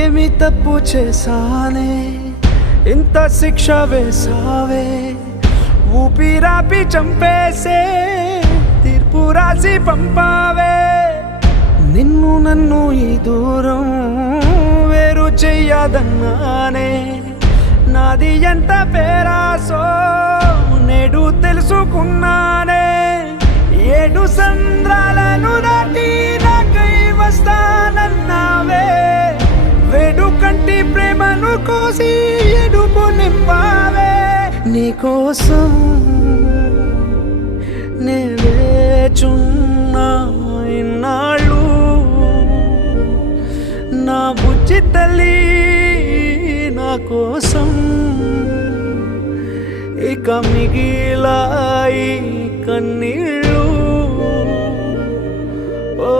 ఏమి తప్పు చేశానే ఇంత శిక్ష వేసావే ఊపిరాపి చంపేసే తీర్పు రాసి పంపావే నిన్ను నన్ను ఈ దూరం వేరు చెయ్యదన్నానే నాది ఎంత పేరాసో నేడు తెలుసుకున్నానే 7 సంద్రాలను దాటి నాకై వస్తానన్నావే వేడుకంటి ప్రేమను కోసి ఎడుపు నింపావే నీకోసం నే వేచున్నా ఇన్నాళ్ళు నా బుజ్జి తల్లి నా కోసం ఇక మిగిలాయి కన్నీళ్ళు ఓ